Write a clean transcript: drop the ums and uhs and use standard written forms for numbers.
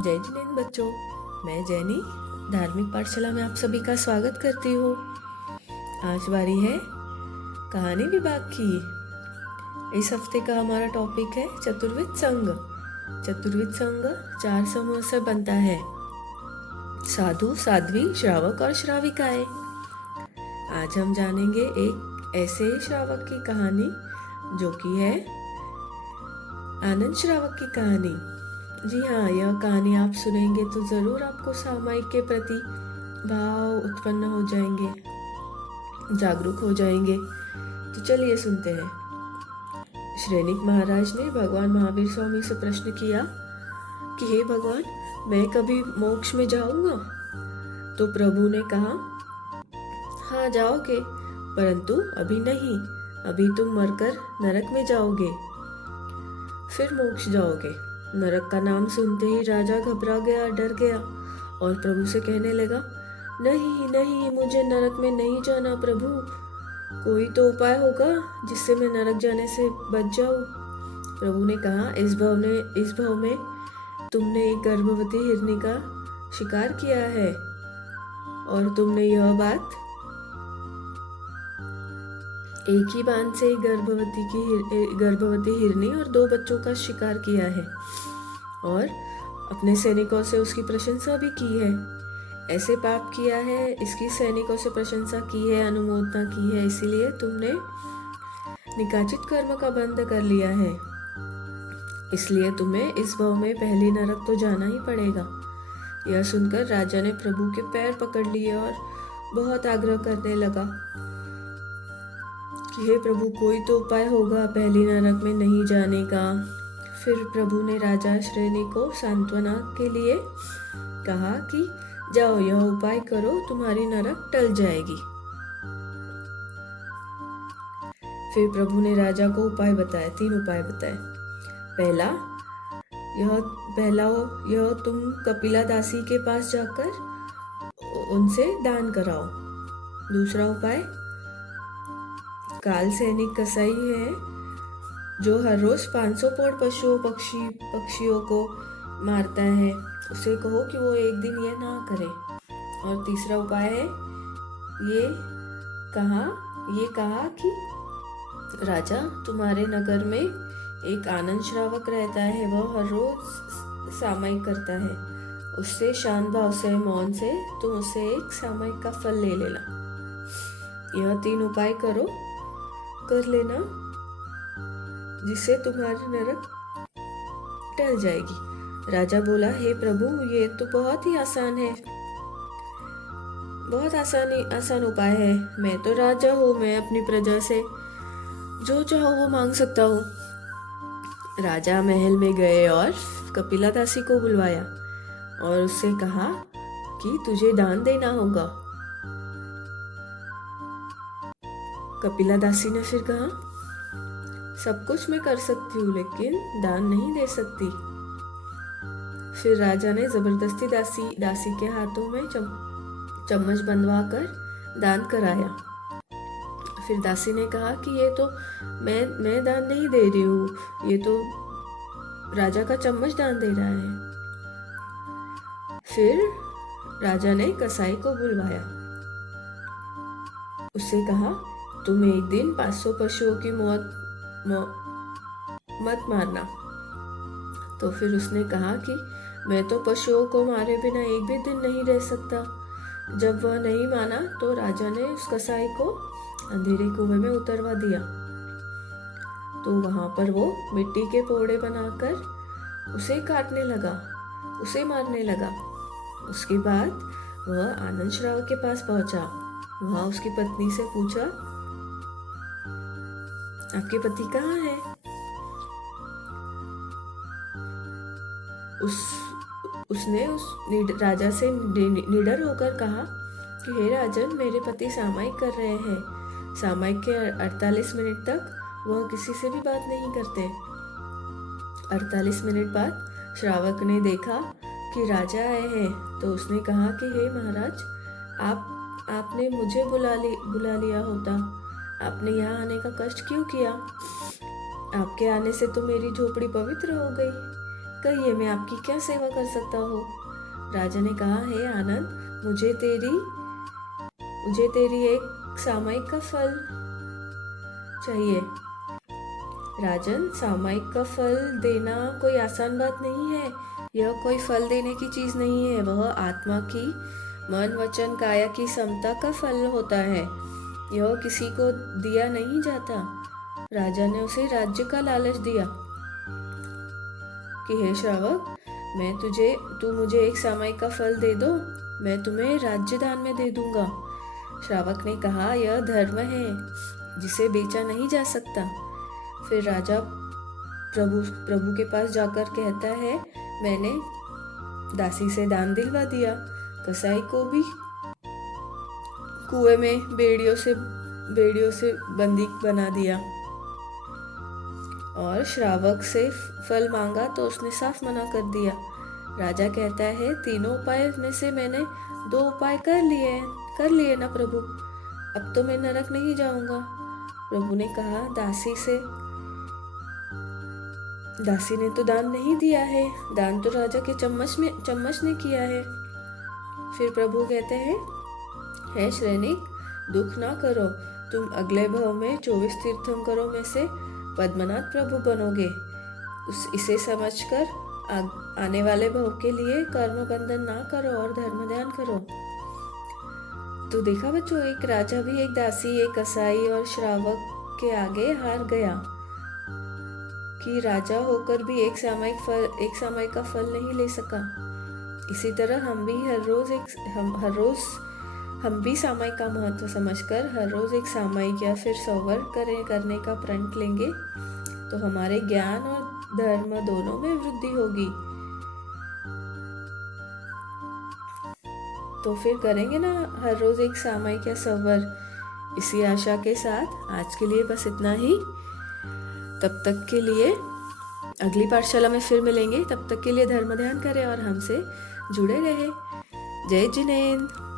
जय जिनेंद्र बच्चों, मैं जैनी धार्मिक पाठशाला में आप सभी का स्वागत करती हूँ। आज बारी है कहानी विभाग की। इस हफ्ते का हमारा टॉपिक है चतुर्विध संघ। चतुर्विध संघ 4 समूह से बनता है: साधु, साध्वी, श्रावक और श्राविकाएं। आज हम जानेंगे एक ऐसे श्रावक की कहानी जो कि है आनंद श्रावक की कहानी। जी हाँ, यह कहानी आप सुनेंगे तो ज़रूर आपको सामायिक के प्रति भाव उत्पन्न हो जाएंगे, जागरूक हो जाएंगे। तो चलिए सुनते हैं। श्रेनिक महाराज ने भगवान महावीर स्वामी से प्रश्न किया कि हे भगवान, मैं कभी मोक्ष में जाऊंगा? तो प्रभु ने कहा, हाँ जाओगे, परंतु अभी नहीं। अभी तुम मरकर नरक में जाओगे, फिर मोक्ष जाओगे। नरक का नाम सुनते ही राजा घबरा गया, डर गया और प्रभु से कहने लगा, नहीं नहीं, मुझे नरक में नहीं जाना प्रभु। कोई तो उपाय होगा जिससे मैं नरक जाने से बच जाऊं। प्रभु ने कहा, इस भाव में तुमने एक गर्भवती हिरनी का शिकार किया है और तुमने यह बात एक ही बाण से गर्भवती हिरनी और 2 बच्चों का शिकार किया है और अपने सैनिकों से उसकी प्रशंसा भी की है। ऐसे पाप किया है, इसकी सैनिकों से प्रशंसा की है, अनुमोदना की है, इसीलिए तुमने निकाचित कर्म का बंध कर लिया है। इसलिए तुम्हें इस भाव में पहली नरक तो जाना ही पड़ेगा। यह सुनकर राजा ने प्रभु के पैर पकड़ लिए और बहुत आग्रह करने लगा कि हे प्रभु, कोई तो उपाय होगा पहली नरक में नहीं जाने का। फिर प्रभु ने राजा श्रेणी को सांत्वना के लिए कहा कि जाओ, यह उपाय करो, तुम्हारी नरक टल जाएगी। फिर प्रभु ने राजा को उपाय बताए, 3 उपाय बताए। पहला यह तुम कपिला दासी के पास जाकर उनसे दान कराओ। दूसरा उपाय, काल सैनिक कसाई है जो हर रोज 500 पोड़ पक्षियों को मारता है, उसे कहो कि वो एक दिन यह ना करे। और तीसरा उपाय है, ये कहा कि राजा, तुम्हारे नगर में एक आनंद श्रावक रहता है, वह हर रोज सामायिक करता है। उससे शांत भाव से, मौन से तुम उससे एक सामायिक का फल ले लेना। यह 3 उपाय कर लेना, जिससे तुम्हारी नरक टल जाएगी। राजा बोला, हे प्रभु, ये तो बहुत ही आसान है, बहुत आसान उपाय है। मैं तो राजा हूँ, मैं अपनी प्रजा से जो चाहो वो मांग सकता हूँ। राजा महल में गए और कपिला दासी को बुलवाया और उससे कहा कि तुझे दान देना होगा। कपिला दासी ने फिर कहा, सब कुछ मैं कर सकती हूँ, लेकिन दान नहीं दे सकती। फिर राजा ने जबरदस्ती दासी के हाथों में चम्मच बंधवा कर दान कराया। फिर दासी ने कहा कि ये तो मैं दान नहीं दे रही हूँ, ये तो राजा का चम्मच दान दे रहा है। फिर राजा ने कसाई को बुलवाया, उससे कहा, तुम एक दिन 500 पशुओं की मत मारना। तो फिर उसने कहा कि मैं तो पशुओं को मारे बिना एक भी दिन नहीं रह सकता। जब वह नहीं माना तो राजा ने उस कसाई को अंधेरे कुएं में उतरवा दिया। तो वहां पर वो मिट्टी के पोड़े बनाकर उसे काटने लगा, उसे मारने लगा। उसके बाद वह आनंद श्रावक के पास पहुंचा। वहां उसकी पत्नी से पूछा, आपके पति कहाँ है? उसने राजा से निडर होकर कहा कि हे राजन, मेरे पति सामायिक कर रहे हैं। सामायिक के 48 मिनट तक वह किसी से भी बात नहीं करते। 48 मिनट बाद श्रावक ने देखा कि राजा आए हैं, तो उसने कहा कि हे महाराज, आपने मुझे बुला लिया होता, आपने यहाँ आने का कष्ट क्यों किया? आपके आने से तो मेरी झोपड़ी पवित्र हो गई। कहिए मैं आपकी क्या सेवा कर सकता हूँ। राजा ने कहा, हे आनंद, मुझे तेरी एक सामयिक का फल चाहिए। राजन, सामयिक का फल देना कोई आसान बात नहीं है। यह कोई फल देने की चीज नहीं है, वह आत्मा की मन वचन काया की समता का फल होता है। यह किसी को दिया नहीं जाता। राजा ने उसे राज्य का लालच दिया कि हे श्रावक, तू मुझे एक सामयिक का फल दे दो, मैं तुम्हें राज्य दान में दे दूंगा। श्रावक ने कहा, यह धर्म है जिसे बेचा नहीं जा सकता। फिर राजा प्रभु के पास जाकर कहता है, मैंने दासी से दान दिलवा दिया, कसाई को भी कुएं में बेड़ियों से बंदी बना दिया, और श्रावक से फल मांगा तो उसने साफ मना कर दिया। राजा कहता है, तीनों उपाय में से मैंने 2 उपाय कर लिए ना प्रभु, अब तो मैं नरक नहीं जाऊंगा। प्रभु ने कहा, दासी ने तो दान नहीं दिया है, दान तो राजा के चम्मच ने किया है। फिर प्रभु कहते हैं, हे श्रेणिक, दुख ना करो, तुम अगले भव में 24 तीर्थंकरों में से पद्मनाथ प्रभु बनोगे। इसे समझकर आने वाले भव के लिए कर्म बंधन ना करो और धर्म ध्यान करो। तो देखा बच्चों, एक राजा भी एक दासी, एक कसाई और श्रावक के आगे हार गया कि राजा होकर भी एक सामयिक का फल नहीं ले सका। इसी तरह हम भी सामयिक का महत्व समझकर हर रोज एक सामयिक या फिर सवर करने का प्रण लेंगे तो हमारे ज्ञान और धर्म दोनों में वृद्धि होगी। तो फिर करेंगे ना हर रोज एक सामयिक या सवर। इसी आशा के साथ आज के लिए बस इतना ही। तब तक के लिए अगली पाठशाला में फिर मिलेंगे। तब तक के लिए धर्म ध्यान करें और हमसे जुड़े रहे। जय जिनेंद्र।